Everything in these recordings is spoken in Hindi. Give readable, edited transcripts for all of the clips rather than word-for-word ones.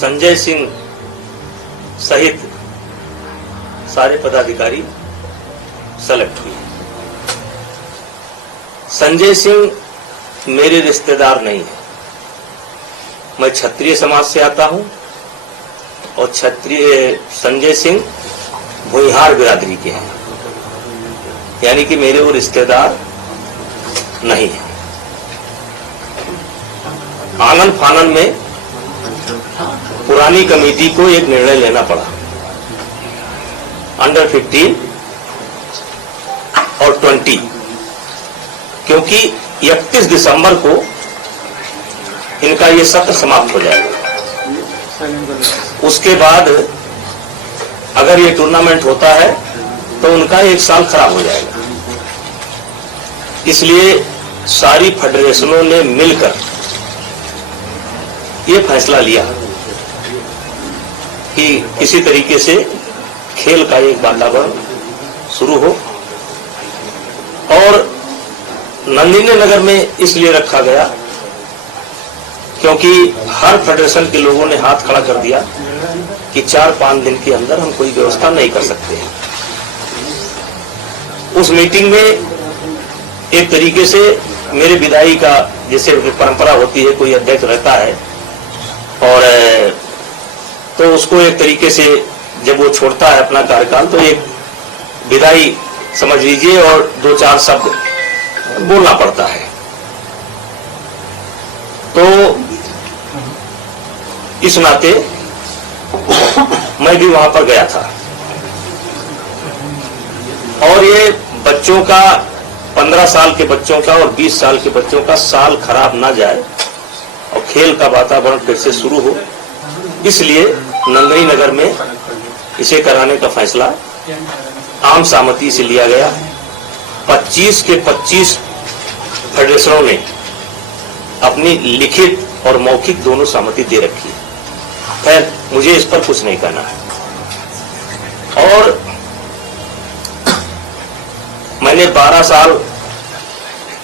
संजय सिंह सहित सारे पदाधिकारी सेलेक्ट हुए। संजय सिंह मेरे रिश्तेदार नहीं है। मैं क्षत्रिय समाज से आता हूं और क्षत्रिय संजय सिंह भुइहार बिरादरी के हैं, यानी कि मेरे वो रिश्तेदार नहीं है। आनन फानन में पुरानी कमेटी को एक निर्णय लेना पड़ा, अंडर 15 और 20, क्योंकि 31 दिसंबर को इनका ये सत्र समाप्त हो जाएगा। उसके बाद अगर ये टूर्नामेंट होता है तो उनका एक साल खराब हो जाएगा। इसलिए सारी फेडरेशनों ने मिलकर ये फैसला लिया कि किसी तरीके से खेल का एक वातावरण शुरू हो। और नंदिनी नगर में इसलिए रखा गया क्योंकि हर फेडरेशन के लोगों ने हाथ खड़ा कर दिया कि 4-5 दिन के अंदर हम कोई व्यवस्था नहीं कर सकते हैं। उस मीटिंग में एक तरीके से मेरे विदाई का, जैसे परंपरा होती है, कोई अध्यक्ष रहता है और तो उसको एक तरीके से जब वो छोड़ता है अपना कार्यकाल तो एक विदाई समझ लीजिए और 2-4 शब्द बोलना पड़ता है। तो इस नाते मैं भी वहां पर गया था और ये बच्चों का 15 साल के बच्चों का और 20 साल के बच्चों का साल खराब ना जाए और खेल का वातावरण फिर से शुरू हो, इसलिए नंदिनी नगर में इसे कराने का फैसला आम सहमति से लिया गया। 25 के 25 फेडरेशनों ने अपनी लिखित और मौखिक दोनों सहमति दे रखी है। खैर, मुझे इस पर कुछ नहीं कहना है। और मैंने 12 साल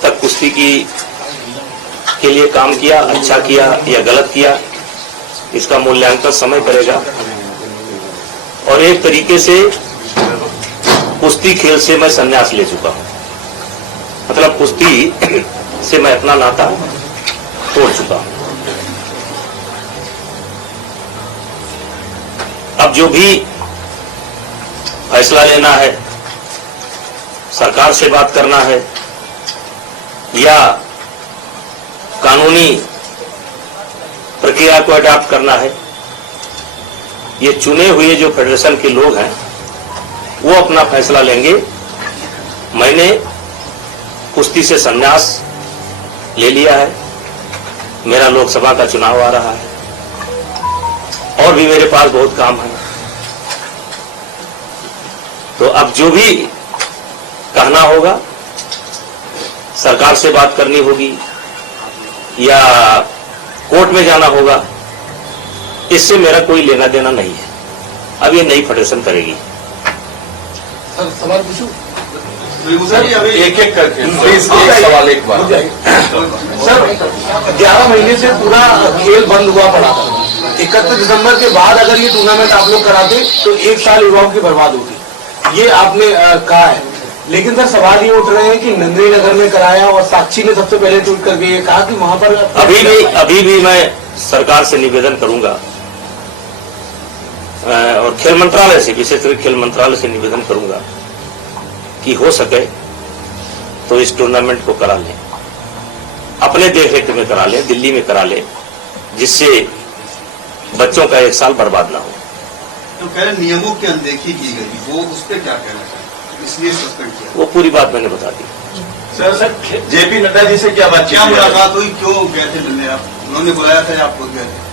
तक कुश्ती के लिए काम किया। अच्छा किया या गलत किया, इसका मूल्यांकन समय करेगा। और एक तरीके से कुश्ती खेल से मैं संन्यास ले चुका हूं, मतलब कुश्ती से मैं अपना नाता तोड़ चुका हूं। अब जो भी फैसला लेना है, सरकार से बात करना है या कानूनी प्रक्रिया को अडॉप्ट करना है, ये चुने हुए जो फेडरेशन के लोग हैं वो अपना फैसला लेंगे। मैंने कुश्ती से संन्यास ले लिया है। मेरा लोकसभा का चुनाव आ रहा है और भी मेरे पास बहुत काम है। तो अब जो भी कहना होगा, सरकार से बात करनी होगी या कोर्ट में जाना होगा, इससे मेरा कोई लेना देना नहीं है। अब ये नई फेडरेशन करेगी। सर, सवाल पूछूं? एक एक करके एक सवाल एक बार। सर, 11 महीने से पूरा खेल बंद हुआ पड़ा था। 31 दिसंबर के बाद अगर ये टूर्नामेंट आप लोग कराते तो 1 साल युवाओं की बर्बाद होती, ये आपने कहा है। लेकिन सर, सवाल ये उठ रहे हैं कि नंदिनी नगर में कराया और साक्षी ने सबसे पहले ट्वीट करके ये कहा कि वहां पर अभी भी मैं सरकार से निवेदन करूंगा और खेल मंत्रालय से, विशेषकर खेल मंत्रालय से निवेदन करूंगा कि हो सके तो इस टूर्नामेंट को करा लें, अपने देखरेख में करा लें, दिल्ली में करा लें, जिससे बच्चों का 1 साल बर्बाद ना हो। तो कह रहे नियमों की अनदेखी की गई, वो उस पर क्या कहना चाहिए, इसलिए सस्पेंड किया? वो पूरी बात मैंने बता दी। सर, जेपी नड्डा जी से क्या बात, क्या मुलाकात हुई, क्यों गए थे मिलने आप? उन्होंने बुलाया था या आप खुद गए थे?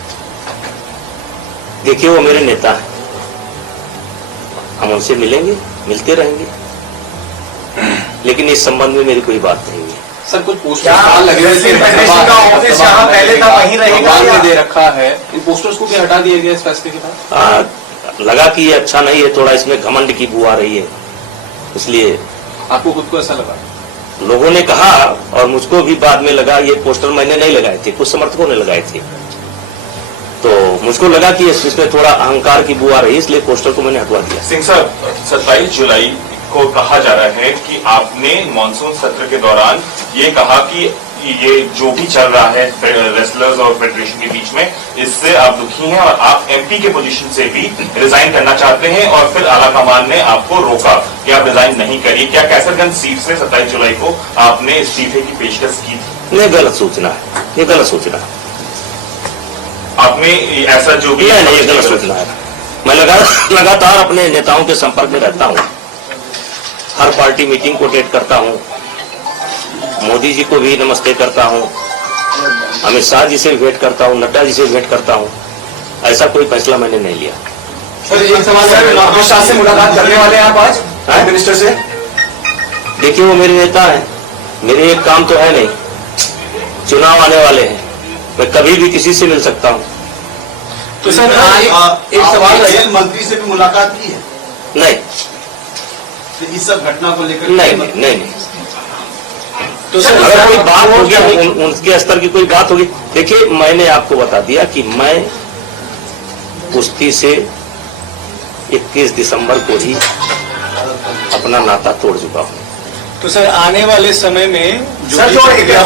देखिए, वो मेरे नेता हैं, हम उनसे मिलेंगे, मिलते रहेंगे, लेकिन इस संबंध में मेरी कोई बात नहीं है। सर, कुछ पोस्टर लगे हुए थे, का ऑफिस जहां पहले था वहीं रहेगा या दे रखा है, इन पोस्टर्स को भी हटा दिया गया इस फैसले के बाद? लगा कि ये अच्छा नहीं है, थोड़ा इसमें घमंड की बू आ रही है, इसलिए। आपको खुद को ऐसा लगा? लोगों ने कहा और मुझको भी बाद में लगा, ये पोस्टर मैंने नहीं लगाए थे, कुछ समर्थकों ने लगाए थे। तो मुझको लगा कि इसमें थोड़ा अहंकार की बू आ रही है, इसलिए पोस्टर को मैंने हटवा दिया। सिंह साहब, 27 जुलाई को कहा जा रहा है कि आपने मानसून सत्र के दौरान ये कहा कि ये जो भी चल रहा है रेसलर्स और फेडरेशन के बीच में, इससे आप दुखी हैं और आप एमपी के पोजीशन से भी रिजाइन करना चाहते हैं, और फिर आलाकमान ने आपको रोका कि आप रिजाइन नहीं करिए। क्या कैसरगंज सीट से 27 जुलाई को आपने इस्तीफे की पेशकश की थी? नहीं, गलत सूचना है, ये गलत सूचना है। आपने ऐसा जो भी नहीं, ये गलत सूचना है। मैं लगातार अपने नेताओं के संपर्क में रहता हूँ, हर पार्टी मीटिंग को अटेंड करता हूँ, मोदी जी को भी नमस्ते करता हूँ, अमित शाह जी से भेंट करता हूँ, नड्डा जी से भेंट करता हूँ। ऐसा कोई फैसला मैंने नहीं लिया। सर, एक सवाल सर, अमित शाह से मुलाकात करने वाले हैं आप आज प्राइम मिनिस्टर से? देखिए, वो मेरे नेता हैं, मेरे एक काम तो है नहीं, चुनाव आने वाले हैं, मैं कभी भी किसी से मिल सकता हूँ। तो सर एक सवाल, रेल मंत्री से भी मुलाकात की है? नहीं तो इस सब घटना को लेकर नहीं। तो सर अगर कोई बात होगी, उनके स्तर की कोई बात होगी। देखिए, मैंने आपको बता दिया कि मैं कुश्ती से 21 दिसंबर को ही अपना नाता तोड़ चुका हूँ। तो सर आने वाले समय में सर, जो भूमिका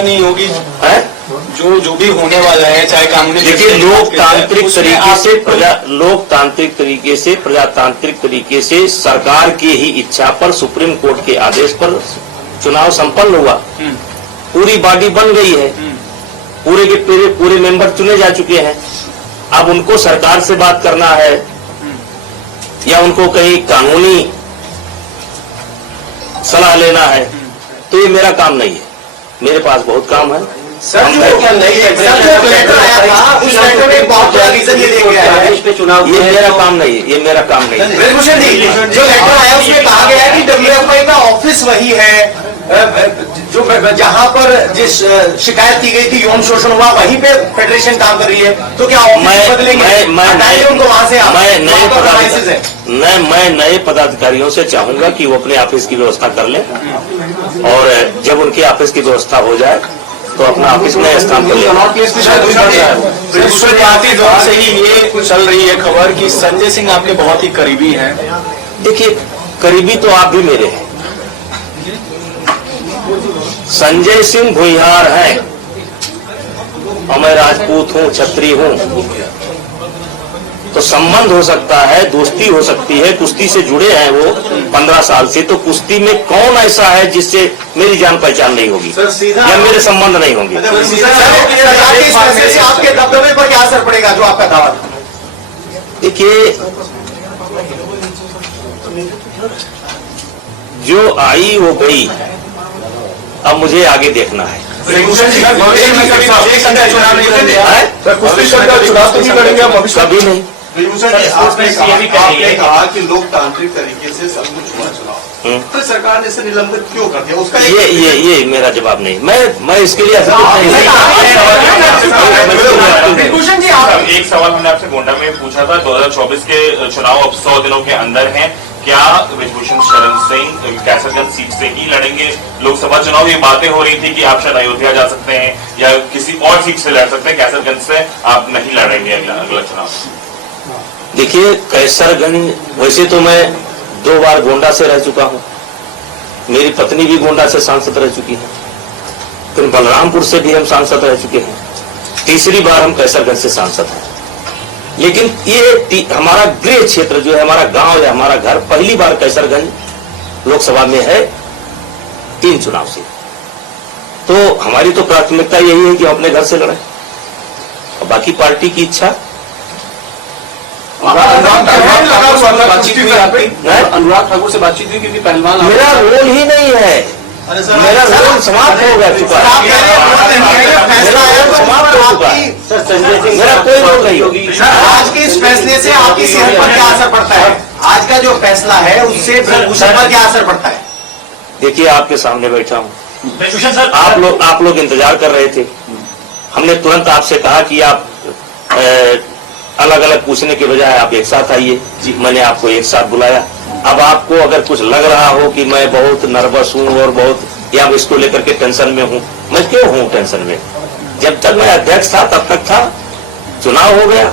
नहीं होगी है? जो भी होने वाला है, चाहे कानूनी, देखिए, लोकतांत्रिक तरीके से प्रजातांत्रिक तरीके से सरकार की ही इच्छा पर, सुप्रीम कोर्ट के आदेश पर चुनाव संपन्न हुआ, पूरी बॉडी बन गई है, पूरे के पूरे मेंबर चुने जा चुके हैं। अब उनको सरकार से बात करना है या उनको कहीं कानूनी सलाह लेना है, तो ये मेरा काम नहीं है। मेरे पास बहुत काम है। सर, जो लेटर आया था, उस लेटर में बहुत बड़ा रीजन ये दिया गया है, ये मेरा काम नहीं है, ये मेरा काम नहीं है। ब्रजभूषण जी, जो लेटर आया उसमें कहा गया है कि WFI का ऑफिस वही है जो जहां पर जिस शिकायत की गई थी, यौन शोषण हुआ, वहीं पे फेडरेशन काम कर रही है। तो क्या ऑफिस बदलेंगे? हटाइए उनको वहां से। मैं नए पदाधिकारियों से चाहूंगा कि वो अपने ऑफिस की व्यवस्था कर लें, और जब उनके ऑफिस की व्यवस्था हो जाए तो अपना ऑफिस नए स्थान पर ले। शुरुआती दौर से ही ये चल रही है खबर कि संजय सिंह आपके बहुत ही करीबी हैं। देखिए, करीबी तो आप भी मेरे हैं। संजय सिंह भुइहार हैं और मैं राजपूत हूं, क्षत्रिय हूं, तो संबंध हो सकता है, दोस्ती हो सकती है, कुश्ती से जुड़े हैं वो 15 साल से। तो कुश्ती में कौन ऐसा है जिससे मेरी जान पहचान नहीं होगी या मेरे संबंध नहीं होंगे? आपके दबदबे पर क्या असर पड़ेगा, जो आपका दावा? देखिए, जो आई वो गई, अब मुझे आगे देखना है। कभी नहीं। आपने कहा कि लोकतांत्रिक तरीके से सब कुछ हुआ चुनाव, तो सरकार ने इसे निलंबित क्यों कर दिया? उसका ये मेरा जवाब नहीं। मैं इसके लिए एक सवाल हमने आपसे गोंडा में पूछा था, 2024 के चुनाव अब 100 दिनों के अंदर हैं, क्या ब्रजभूषण शरण सिंह कैसरगंज सीट से ही लड़ेंगे लोकसभा चुनाव? ये बातें हो रही थी कि आप शायद अयोध्या जा सकते हैं या किसी और सीट से लड़ सकते हैं, कैसरगंज से आप नहीं लड़ेंगे अगला चुनाव? देखिए, कैसरगंज, वैसे तो मैं 2 बार गोंडा से रह चुका हूं, मेरी पत्नी भी गोंडा से सांसद रह चुकी है, फिर बलरामपुर से भी हम सांसद रह चुके हैं, तीसरी बार हम कैसरगंज से सांसद हैं। लेकिन ये हमारा गृह क्षेत्र जो है, हमारा गांव या हमारा घर, पहली बार कैसरगंज लोकसभा में है 3 चुनाव से। तो हमारी तो प्राथमिकता यही है कि हम अपने घर से लड़ें, और बाकी पार्टी की इच्छा। अनुराग ठाकुर से बातचीत हुई क्योंकि पहलवान मेरा रोल ही नहीं है, मेरा रोल समाप्त हो गया चुका है, समाप्त हो चुका है। मेरा कोई रोल नहीं होगी। आज के इस फैसले से आपकी सेहत पर क्या असर पड़ता है? आज का जो फैसला है उससे ब्रजभूषण पर क्या असर पड़ता है? देखिए, आपके सामने बैठा हूँ, आप लोग इंतजार कर रहे थे, हमने तुरंत आपसे कहा कि आप अलग अलग पूछने के बजाय आप एक साथ आइए, मैंने आपको एक साथ बुलाया। अब आपको अगर कुछ लग रहा हो कि मैं बहुत नर्वस हूं और बहुत, या इसको लेकर के टेंशन में हूं, मैं क्यों हूं टेंशन में? जब तक मैं अध्यक्ष था तब तक था, चुनाव हो गया।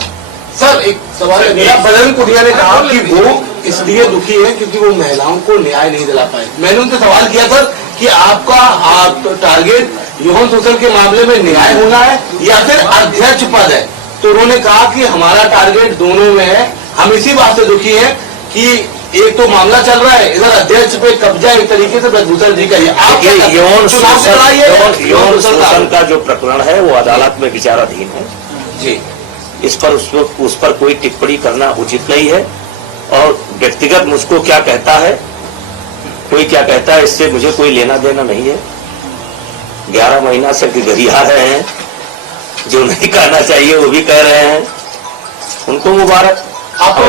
सर एक सवाल है मेरा, बजरंग पुनिया ने कहा कि वो इसलिए दुखी है क्योंकि वो महिलाओं को न्याय नहीं दिला पाए। मैंने उनसे सवाल किया सर कि आपका टारगेट यौन शोषण के मामले में न्याय होना है या फिर अध्यक्ष पद है, तो उन्होंने कहा कि हमारा टारगेट दोनों में है। हम इसी बात से दुखी हैं कि एक तो मामला चल रहा है, इधर अध्यक्ष पे कब्जा एक तरीके से ब्रजभूषण जी का यौन शोषण का जो प्रकरण है वो अदालत में विचाराधीन है जी। इस पर उस पर कोई टिप्पणी करना उचित नहीं है। और व्यक्तिगत मुझको क्या कहता है, कोई क्या कहता है, इससे मुझे कोई लेना देना नहीं है। 11 महीना से गरिया रहे हैं, जो नहीं कहना चाहिए वो भी कह रहे हैं, उनको मुबारक। आपको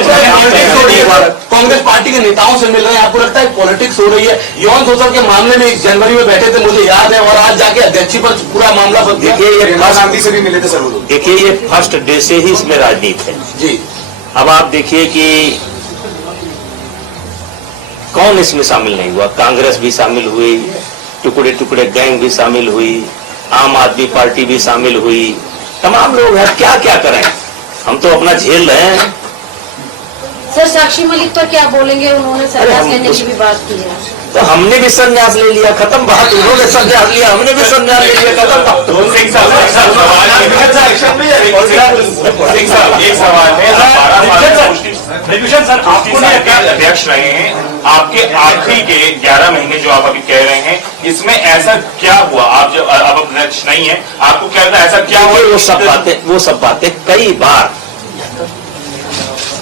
कांग्रेस पार्टी के नेताओं से मिल रहे हैं, आपको लगता है पॉलिटिक्स हो रही है? यौन शोषण के मामले में 1 जनवरी में बैठे थे, मुझे याद है, और आज जाके अध्यक्ष पर पूरा मामला बदल गया। देखिए ये गांधी से भी मिले थे सर वो लोग। देखिए ये फर्स्ट डे से ही इसमें राजनीति है जी। अब आप देखिए कि कौन इसमें शामिल नहीं हुआ। कांग्रेस भी शामिल हुई, टुकड़े टुकड़े गैंग भी शामिल हुई, आम आदमी पार्टी भी शामिल हुई, तमाम लोग हैं। क्या क्या करें, हम तो अपना झेल रहे हैं। सर साक्षी मलिक पर क्या बोलेंगे? उन्होंने संन्यास लेने की भी बात की है। तो हमने भी संन्यास ले लिया, खत्म बात। उन्होंने संन्यास लिया, हमने भी संन्यास ले लिया, खत्म बात। सिंह साहब एक सवाल है, विभूषण सर आपको अध्यक्ष रहे हैं, आपके आखिरी के 11 महीने जो आप अभी कह रहे हैं, इसमें ऐसा क्या हुआ? आप जब अब अध्यक्ष नहीं है, आपको क्या लगता है ऐसा क्या हुआ? वो सब बातें कई बार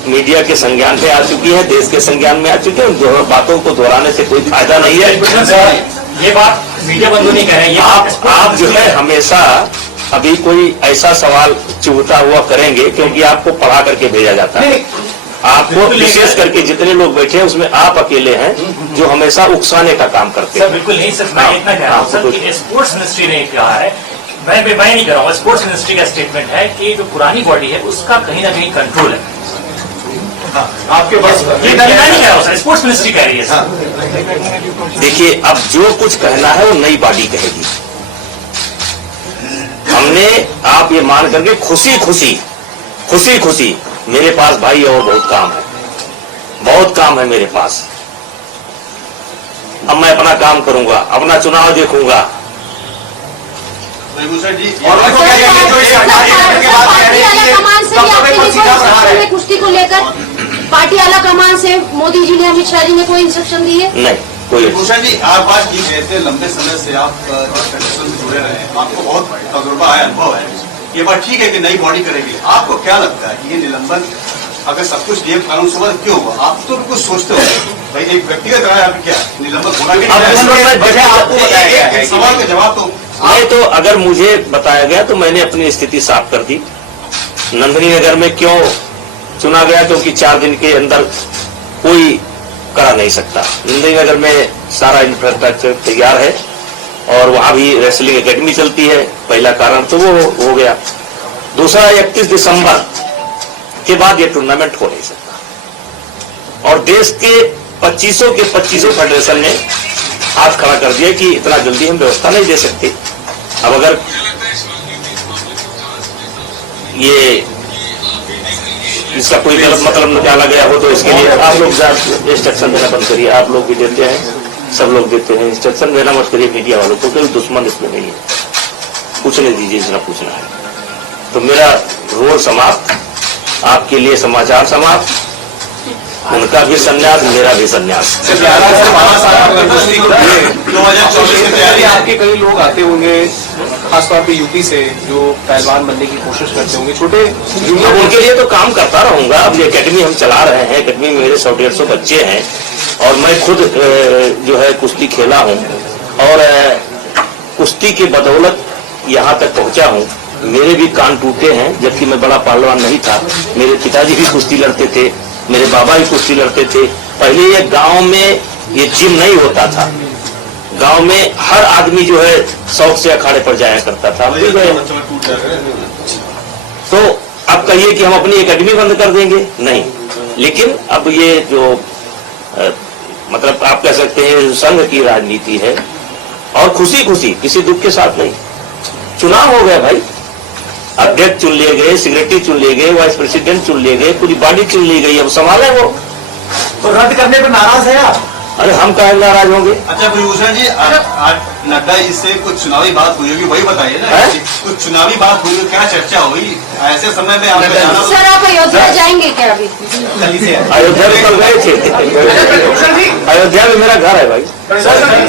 मीडिया के संज्ञान पे आ चुकी है, देश के संज्ञान में आ चुकी है। उन बातों को दोहराने से कोई फायदा नहीं है। ये बात मीडिया बंधु नहीं कह रहे हैं। आप जो है हमेशा अभी कोई ऐसा सवाल चुभता हुआ करेंगे क्योंकि आपको पढ़ा करके भेजा जाता है। आपको विशेष करके जितने लोग बैठे हैं उसमें आप अकेले हैं जो हमेशा उकसाने का काम करते हैं। सर बिल्कुल नहीं सर, मैं इतना कह रहा हूँ सर कि स्पोर्ट्स मिनिस्ट्री ने कहा है, मैं नहीं कर रहा हूँ, स्पोर्ट्स मिनिस्ट्री का स्टेटमेंट है कि जो पुरानी बॉडी है उसका कहीं ना कहीं कंट्रोल है। आपके पास ये मैं नहीं कह रहा हूँ सर, स्पोर्ट्स मिनिस्ट्री कह रही है सर। देखिए अब जो कुछ कहना है वो नई बॉडी कहेगी। हमने आप ये मान करके खुशी खुशी मेरे पास भाई और बहुत काम है मेरे पास। अब मैं अपना काम करूंगा, अपना चुनाव देखूंगा। विभूषण जी पार्टी आला कमान से मोदी जी ने, अमित शाह जी ने कोई इंस्ट्रक्शन दी है? नहीं कोई। विभूषण जी आप बात की कहते लंबे समय से आप संगठन से जुड़े रहे हैं, आपको बहुत तजुर्बा है, अनुभव है। ये बात ठीक है कि नई बॉडी करेगी, आपको क्या लगता है कि ये निलंबन अगर सब कुछ नियम कानून से क्यों हुआ? आप तो कुछ सोचते हो भाई, एक व्यक्तिगत राय आप क्या निलंबन होना कि नहीं? सवाल का जवाब तो नहीं। तो अगर मुझे बताया गया तो मैंने अपनी स्थिति साफ कर दी। नंदनी नगर में क्यों चुना गया? क्योंकि 4 दिन के अंदर कोई करा नहीं सकता। नंदनी नगर में सारा इंफ्रास्ट्रक्चर तैयार है और वहां भी रेसलिंग एकेडमी चलती है। पहला कारण तो वो हो गया। दूसरा 31 दिसंबर के बाद ये टूर्नामेंट हो नहीं सकता और देश के 2500 फेडरेशन ने हाथ खड़ा कर दिया कि इतना जल्दी हम व्यवस्था नहीं दे सकते। अब अगर ये इसका कोई गलत मतलब निकाला गया हो तो इसके लिए आप लोग इंस्ट्रक्शन देना बंद करिए। आप लोग भी देते हैं, सब लोग देते हैं, इंस्ट्रक्शन देना मत करिए मीडिया वालों को। कोई दुश्मन इसमें नहीं है, पूछने दीजिए जितना पूछना है। तो मेरा रोल समाप्त, आपके लिए समाचार समाप्त, उनका भी संन्यास, मेरा भी संन्यास। 2024 की तैयारी आपके कई लोग आते होंगे, खासतौर पे यूपी से, जो पहलवान बनने की कोशिश करते होंगे, छोटे अब उनके लिए तो काम करता रहूंगा। अब ये एकेडमी हम चला रहे हैं, एकेडमी में मेरे 100-150 बच्चे हैं और मैं खुद जो है कुश्ती खेला हूं और कुश्ती की बदौलत यहाँ तक पहुंचा हूं। मेरे भी कान टूटे हैं, जबकि मैं बड़ा पहलवान नहीं था। मेरे पिताजी भी कुश्ती लड़ते थे, मेरे बाबा भी कुश्ती लड़ते थे। पहले ये गांव में ये जिम नहीं होता था, गांव में हर आदमी जो है शौक से अखाड़े पर जाया करता था। तो अब कहिए कि हम अपनी एकेडमी बंद कर देंगे? नहीं। लेकिन अब ये जो मतलब आप कह सकते हैं संघ की राजनीति है और खुशी किसी दुख के साथ नहीं। चुनाव हो गया भाई, अध्यक्ष चुन लिए गए, सेक्रेटरी चुन लिए गए, वाइस प्रेसिडेंट चुन लिए गए, पूरी बॉडी चुन ली गई, अब संभाले वो। तो रद्द करने पर नाराज है आप? अरे हम काहे नाराज होंगे? अच्छा कुलभूषण जी, आज नड्डा जी से कुछ चुनावी बात हुई होगी, वही बताइए ना। है? कुछ चुनावी बात हुई, क्या चर्चा हुई ऐसे समय में? आपने जाना सर आप अयोध्या जाएंगे क्या अभी? कल से है। अयोध्या में कल गए थे। अयोध्या में मेरा घर है भाई।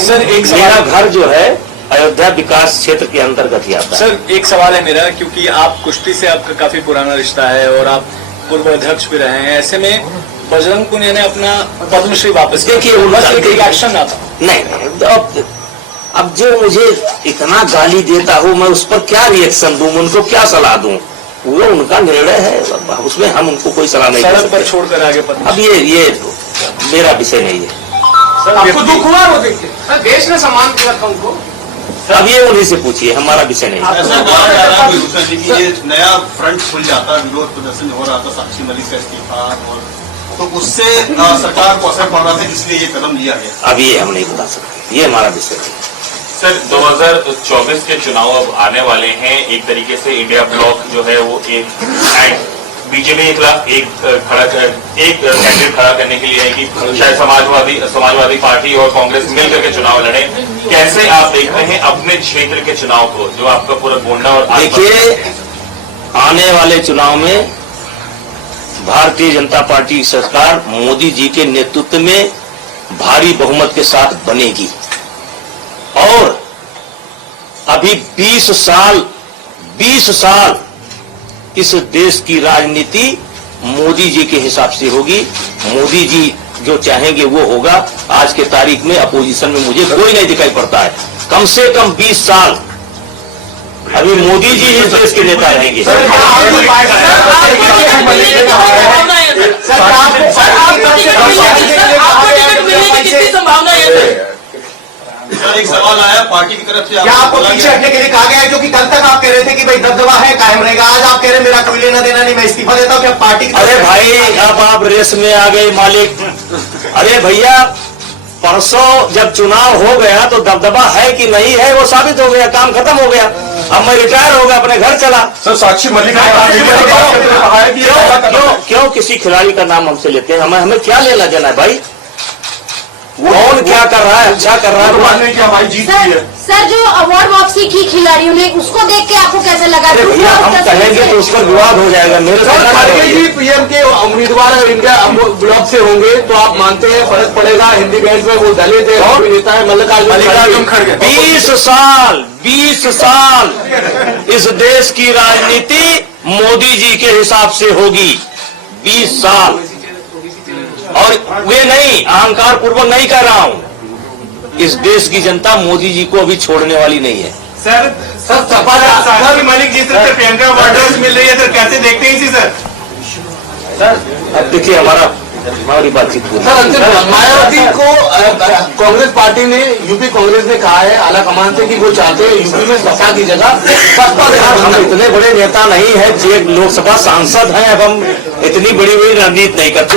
सर एक मेरा घर जो है अयोध्या विकास क्षेत्र के अंतर्गत ही आता है। सर एक सवाल है मेरा, क्योंकि आप कुश्ती से आपका काफी पुराना रिश्ता है और आप पूर्व अध्यक्ष भी रहे हैं, ऐसे में बजरंग पुनिया ने अपना पद्मश्री वापस किया। देखिए, बस एक रिएक्शन ना था। नहीं, अब जो मुझे इतना गाली देता हूँ, मैं उस पर क्या रिएक्शन दूं, उनको क्या सलाह दूं? वो उनका निर्णय है, उसमें हम उनको कोई सलाह नहीं सड़क पर छोड़कर आगे पद्मश्री। अब ये मेरा विषय नहीं है। आपको दुख हुआ वो देख के? देश ने सम्मान किया था उनको। अब ये उन्हीं से पूछिए, हमारा विषय नहीं है। ऐसा कहा जा रहा है कुलभूषण जी कि ये नया फ्रंट खुल जाता, विरोध प्रदर्शन हो रहा था साक्षी मलिक का इस्तीफा, और तो उससे सरकार को असर पड़ रहा था, इसलिए ये कदम लिया गया। अब ये हम नहीं बता सकते, ये हमारा विषय नहीं। सर 2024 के चुनाव अब आने वाले हैं, एक तरीके से इंडिया ब्लॉक जो है वो एक बीजेपी के खिलाफ एक कैंडिडेट खड़ा करने के लिए है कि शायद समाजवादी पार्टी और कांग्रेस मिलकर के चुनाव लड़े। कैसे आप देख रहे हैं अपने क्षेत्र के चुनाव को, जो आपका पूरा गोंडा और देखिए, आने वाले चुनाव में भारतीय जनता पार्टी की सरकार मोदी जी के नेतृत्व में भारी बहुमत के साथ बनेगी, और अभी 20 साल इस देश की राजनीति मोदी जी के हिसाब से होगी। मोदी जी जो चाहेंगे वो होगा। आज के तारीख में अपोजिशन में मुझे कोई नहीं दिखाई पड़ता है। कम से कम 20 साल अभी मोदी जी इस देश के नेता रहेंगे। सर एक सवाल आया पार्टी की तरफ से, क्या आपको पीछे हटने के लिए कहा गया है? क्योंकि कल तक आप कह रहे थे कि भाई दबदबा है, कायम रहेगा। आज आप कह रहे हैं मेरा कोई लेना देना नहीं, मैं इस्तीफा देता हूँ। क्या पार्टी की तरफ अरे भाई, अब आप रेस में आ गए मालिक। अरे भैया, परसों जब चुनाव हो गया तो दबदबा है कि नहीं है वो साबित हो गया, काम खत्म हो गया। अब मैं रिटायर हो गया, अपने घर चला। सर साक्षी मलिक क्यों किसी खिलाड़ी का नाम हमसे लेते हैं? हमें क्या लेना देना है भाई? कौन क्या कर रहा है, अच्छा कर रहा है? हमारी जीत हुई है। सर जो अवार्ड वापसी की खिलाड़ियों ने, उसको देख के आपको कैसा लगा? अरे भैया, हम कहेंगे तो उस पर विवाद हो जाएगा। मेरे खड़गे जी पीएम के उम्मीदवार इंडिया ब्लॉक से होंगे, तो आप मानते हैं फर्क पड़ेगा? हिंदी बेल्ट में वो दलित है, और नेता है मल्लिकार्जुन खड़गे। 20 साल इस देश की राजनीति मोदी जी के हिसाब से होगी। 20 साल, और वे नहीं, अहंकार पूर्वक नहीं कर रहा हूं। इस देश की जनता मोदी जी को अभी छोड़ने वाली नहीं है। सर साक्षी मलिक जी से प्रियंका वाड्रा मिल रही है, सर कैसे देखते हैं इसी? सर अब देखिए, हमारी बातचीत पूरी। सर मायावती को कांग्रेस पार्टी ने, यूपी कांग्रेस ने कहा है आला कमान से कि वो चाहते हैं यूपी में सपा की जगह बसपा से। हम इतने बड़े नेता नहीं है, एक लोकसभा सांसद हैं, अब हम इतनी बड़ी रणनीति नहीं करते।